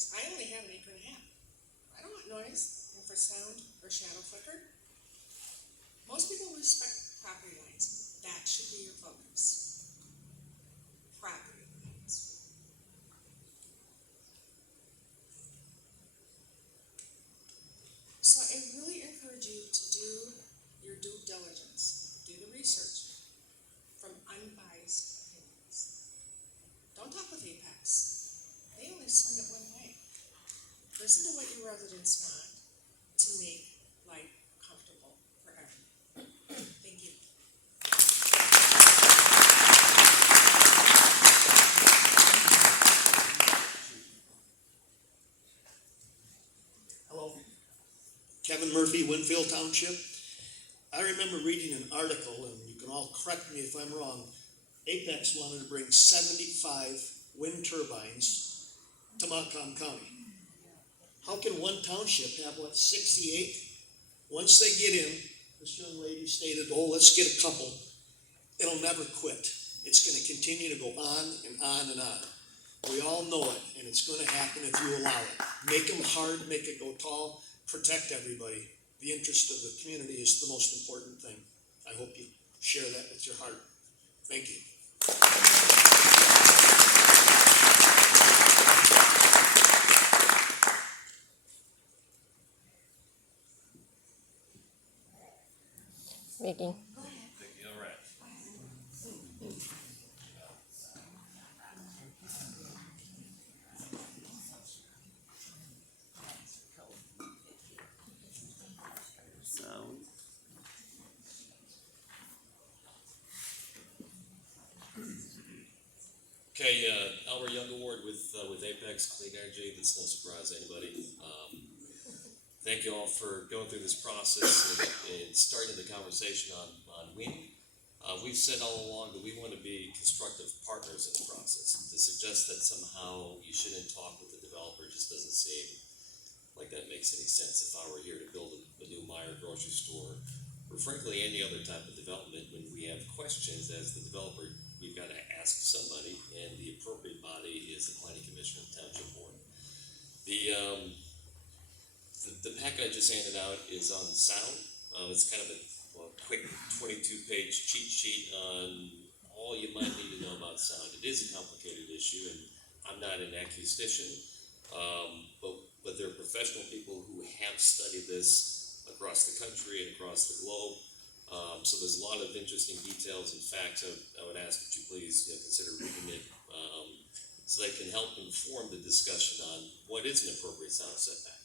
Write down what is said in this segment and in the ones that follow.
noise. I only have an acre and a half. I don't want noise, infrasound, or shadow flicker. Most people respect property lines. That should be your focus. Property lines. So I really encourage you to do your due diligence. Do the research from unbiased opinions. Don't talk with Apex. They only swing it one way. Listen to what your residents want to make life comfortable for everyone. Thank you. Hello. Kevin Murphy, Winfield Township. I remember reading an article, and you can all correct me if I'm wrong. Apex wanted to bring 75 wind turbines to Montcalm County. How can one township have, 68? Once they get in, this young lady stated, let's get a couple. It'll never quit. It's going to continue to go on and on and on. We all know it, and it's going to happen if you allow it. Make them hard, make it go tall, protect everybody. The interest of the community is the most important thing. I hope you share that with your heart. Thank you. Vicky. All right. Sound. Okay, Albert Young Award with Apex Clean Energy. That's no surprise to anybody. Thank you all for going through this process and starting the conversation on wind. We've said all along that we want to be constructive partners in the process. To suggest that somehow you shouldn't talk with the developer just doesn't seem like that makes any sense. If I were here to build a new Meijer grocery store, or frankly any other type of development, when we have questions as the developer, we've got to ask somebody, and the appropriate body is the planning commission and township board. The packet I just handed out is on sound. It's kind of a quick 22-page cheat sheet on all you might need to know about sound. It is a complicated issue, and I'm not an acoustician, but there are professional people who have studied this across the country and across the globe. So there's a lot of interesting details and facts. I would ask that you please consider reading it so they can help inform the discussion on what is an appropriate sound setback.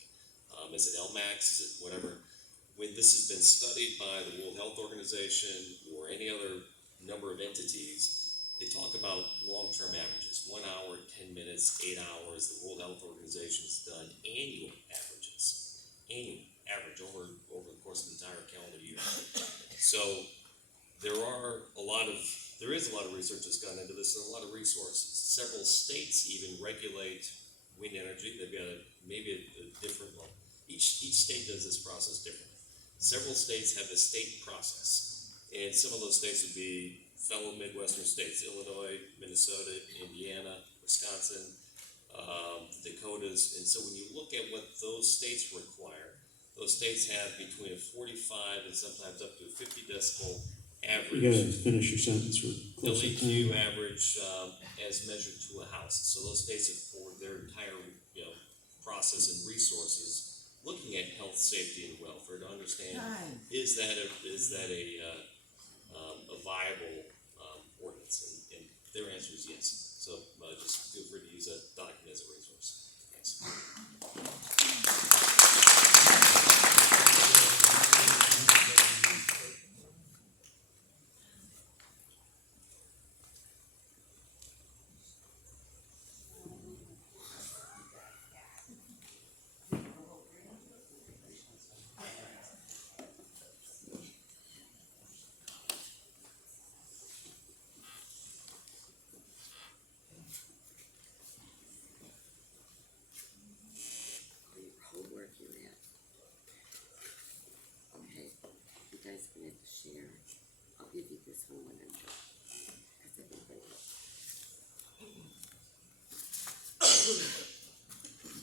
Is it LMAX? Is it whatever? When this has been studied by the World Health Organization or any other number of entities, they talk about long-term averages, 1 hour, 10 minutes, 8 hours. The World Health Organization has done annual averages, over the course of the entire calendar year. So there is a lot of research that's gone into this, and a lot of resources. Several states even regulate wind energy. They've got maybe a different one. Each state does this process differently. Several states have a state process, and some of those states would be fellow Midwestern states: Illinois, Minnesota, Indiana, Wisconsin, Dakotas. And so when you look at what those states require, those states have between a 45 and sometimes up to a 50 decibel average. You gotta finish your sentence. LEQ average as measured to a house. So those states have poured their entire process and resources looking at health, safety, and welfare to understand is that a viable ordinance, and their answer is yes. So just feel free to use that document as a resource. Thanks.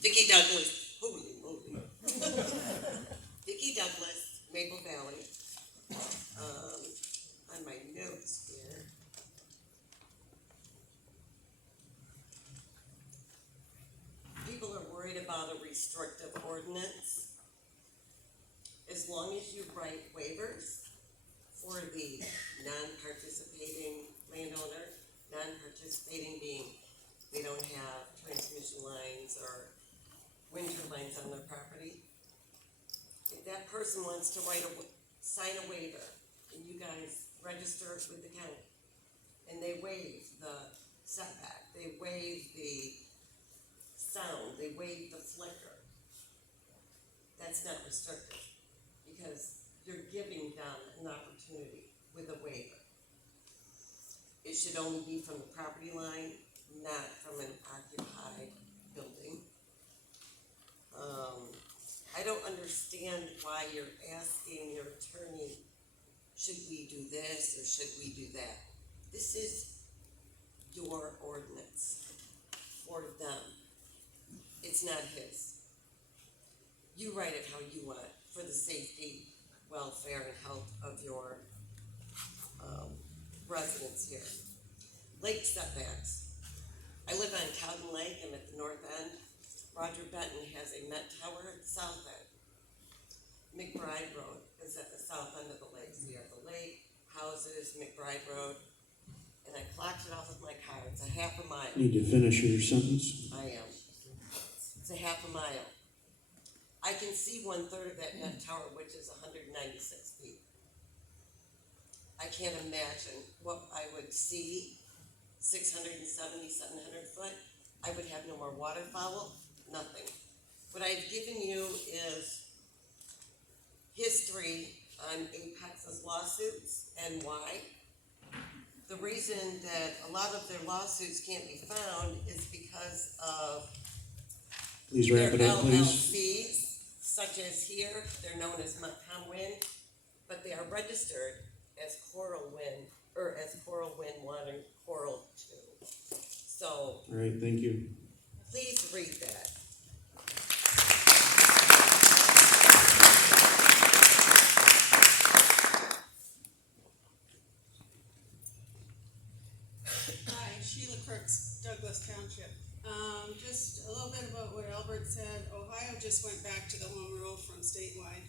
Vicki Douglas, holy moly. Vicki Douglas, Maple Valley. On my notes here. People are worried about a restrictive ordinance. As long as you write waivers for the non-participating landowner, non-participating being they don't have transmission lines or wind turbines on their property. If that person wants to sign a waiver, and you guys register it with the county, and they waive the setback, they waive the sound, they waive the flicker, that's not restrictive, because you're giving them an opportunity with a waiver. It should only be from the property line, not from an occupied building. I don't understand why you're asking your attorney, should we do this or should we do that? This is your ordinance for them. It's not his. You write it how you want it for the safety, welfare, and health of your residents here. Lake setbacks. I live on Cowden Lake. I'm at the north end. Roger Benton has a Met Tower at the south end. McBride Road is at the south end of the lake. So you have the lake, houses, McBride Road, and I clocked it off with my car. It's a half a mile. Need to finish your sentence. I am. It's a half a mile. I can see 1/3 of that Met Tower, which is 196 feet. I can't imagine what I would see, 670, 700 foot. I would have no more waterfowl, nothing. What I've given you is history on Apex's lawsuits and why. The reason that a lot of their lawsuits can't be found is because of Please their wrap it up, please. LLCs, such as here, they're known as Montcalm Wind, but they are registered as Coral Wind, or as Coral Wind 1 and Coral 2. So, All right, thank you. please read that. Hi, Sheila Crooks, Douglas Township. Just a little bit about what Albert said. Ohio just went back to the home rule from statewide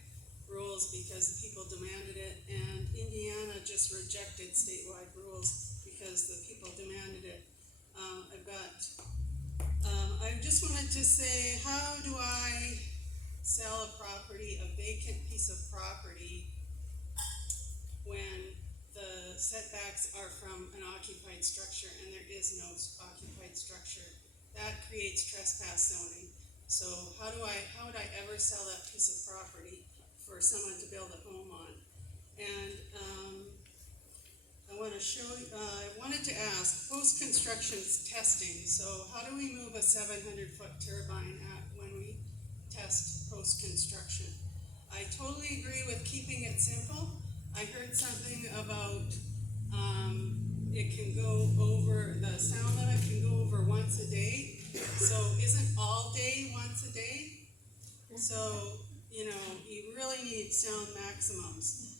rules because the people demanded it, and Indiana just rejected statewide rules because the people demanded it. I just wanted to say, how do I sell a property, a vacant piece of property, when the setbacks are from an occupied structure and there is no occupied structure? That creates trespass zoning. So how would I ever sell that piece of property for someone to build a home on? And I wanted to ask, post-construction testing. So how do we move a 700-foot turbine when we test post-construction? I totally agree with keeping it simple. I heard something about it can go over, the sound limit can go over once a day. So isn't all day once a day? So, you really need sound maximums.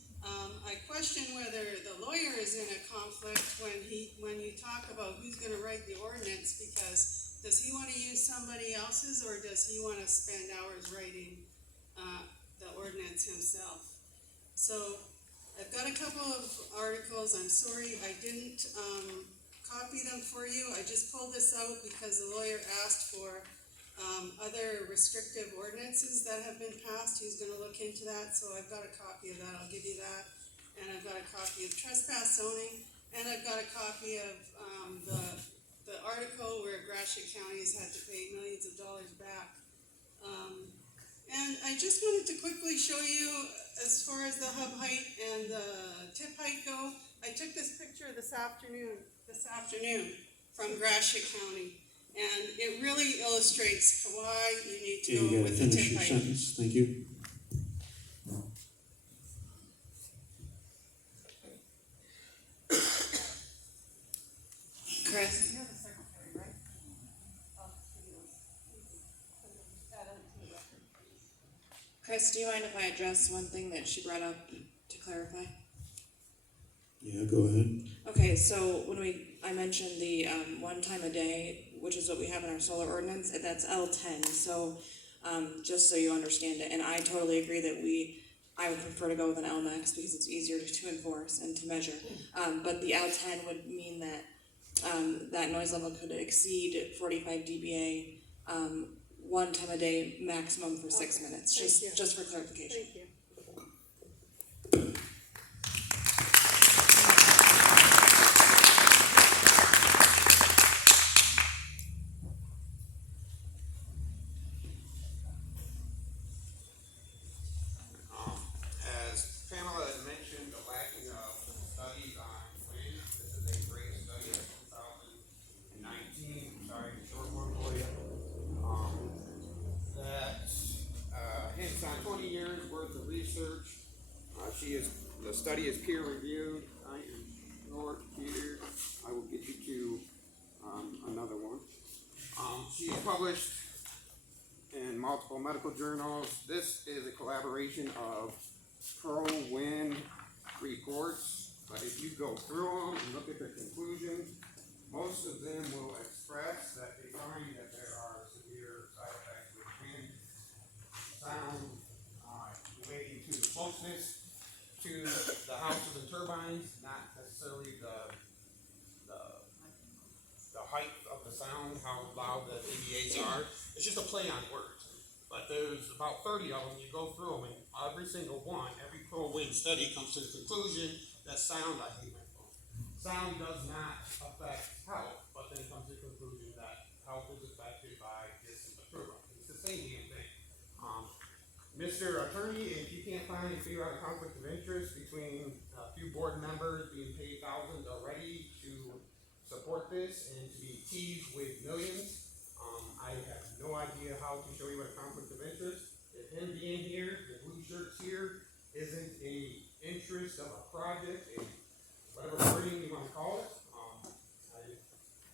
I question whether the lawyer is in a conflict when you talk about who's gonna write the ordinance, because does he wanna use somebody else's, or does he wanna spend hours writing the ordinance himself? So I've got a couple of articles. I'm sorry I didn't copy them for you. I just pulled this out because the lawyer asked for other restrictive ordinances that have been passed. He's gonna look into that, so I've got a copy of that. I'll give you that. And I've got a copy of trespass zoning, and I've got a copy of the article where Gratiot County has had to pay millions of dollars back. And I just wanted to quickly show you, as far as the hub height and the tip height go, I took this picture this afternoon from Gratiot County, and it really illustrates why you need to Okay, go you gotta with the finish tip your height. sentence, thank you. Chris? You're the secretary, right? Chris, do you mind if I address one thing that she brought up to clarify? Yeah, go ahead. Okay, so I mentioned the, 1 time a day, which is what we have in our solar ordinance, and that's L10, so, just so you understand it, and I totally agree that I would prefer to go with an LMAX because it's easier to enforce and to measure. But the L10 would mean that, that noise level could exceed 45 dBA, 1 time a day, maximum for 6 Okay, minutes, thank you. just for clarification. Thank you. As Pamela had mentioned, the lacking of studies on wind, this is a great study of 2019, sorry, short one for you. That hints on 20 years worth of research. The study is peer reviewed. I am short here. I will get you to another one. She is published in multiple medical journals. This is a collaboration of pro-wind reports, but if you go through them and look at the conclusions, most of them will express that they find that there are severe side effects with wind, sound, relating to the closeness to the houses and turbines, not necessarily the height of the sound, how loud the dBAs are. It's just a play on words. But there's about 30 of them, you go through them, and every single one, every pro-wind study comes to the conclusion that sound, I hate my phone, sound does not affect health, but then comes to the conclusion that health is affected by this and the turbine. It's the same damn thing. Mr. Attorney, if you can't find and figure out a conflict of interest between a few board members being paid thousands already to support this and to be teased with millions, I have no idea how to show you what a conflict of interest. If him being here, the blue shirts here, isn't a interest of a project, a whatever wording you want to call it,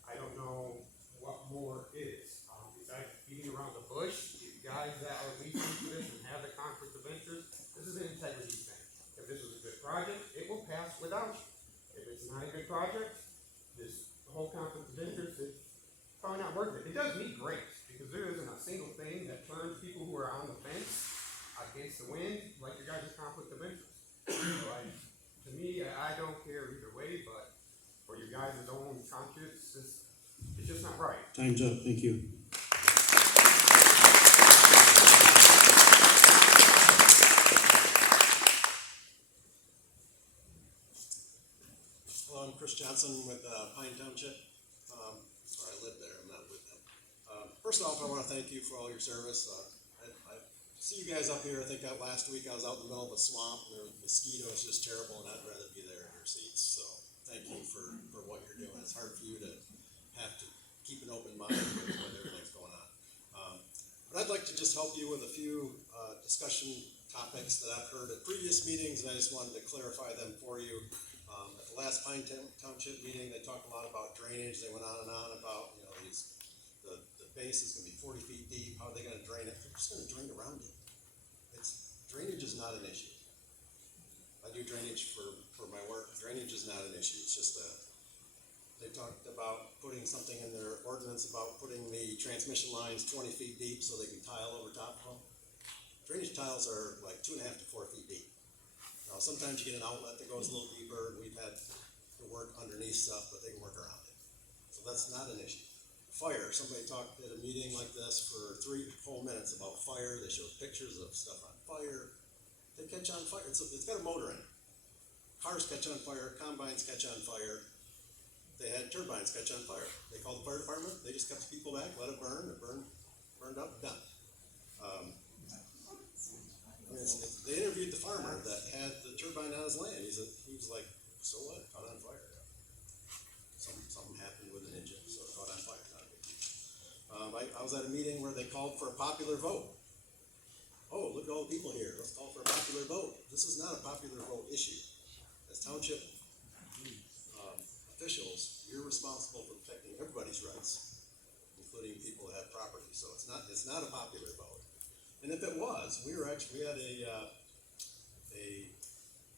I don't know what more is. Besides beating around the bush, you guys that are leading to this and have the conflict of interest, this is an integrity thing. If this was a good project, it will pass without you. If it's not a good project, this whole conflict of interest is probably not worth it. It does me great, because there isn't a single thing that turns people who are on the fence against the wind like your guys' conflict of interest. To me, I don't care either way, but for your guys' own conscience, it's just not right. Time's up, thank you. Hello, I'm Chris Johnson with Pine Township. I live there, I'm not with them. First off, I want to thank you for all your service. I see you guys up here. I think last week I was out in the middle of a swamp and there were mosquitoes just terrible, and I'd rather be there in your seats. So thank you for what you're doing. It's hard for you to have to keep an open mind with everything's going on. But I'd like to just help you with a few discussion topics that I've heard at previous meetings, and I just wanted to clarify them for you. At the last Pine Township meeting, they talked a lot about drainage. They went on and on about, the base is gonna be 40 feet deep. How are they gonna drain it? They're just gonna drain around it. Drainage is not an issue. I do drainage for my work. Drainage is not an issue. It's just they talked about putting something in their ordinance about putting the transmission lines 20 feet deep so they can tile over top of them. Drainage tiles are like 2.5 to 4 feet deep. Now, sometimes you get an outlet that goes a little deeper, and we've had to work underneath stuff, but they can work around it. So that's not an issue. Fire, somebody talked at a meeting like this for 3 whole minutes about fire. They showed pictures of stuff on fire. They catch on fire. It's got a motor in it. Cars catch on fire, combines catch on fire. They had turbines catch on fire. They called the fire department, they just kept the people back, let it burn, burned up, done. They interviewed the farmer that had the turbine on his land. He was like, so what? Caught on fire. Something happened with an engine, so it caught on fire. Not a big deal. I was at a meeting where they called for a popular vote. Oh, look at all the people here. Let's call for a popular vote. This is not a popular vote issue. As township officials, you're responsible for protecting everybody's rights, including people that have property. So it's not a popular vote. And if it was, we had a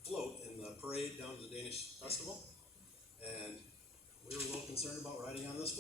float in the parade down to the Danish festival, and we were a little concerned about riding on this float.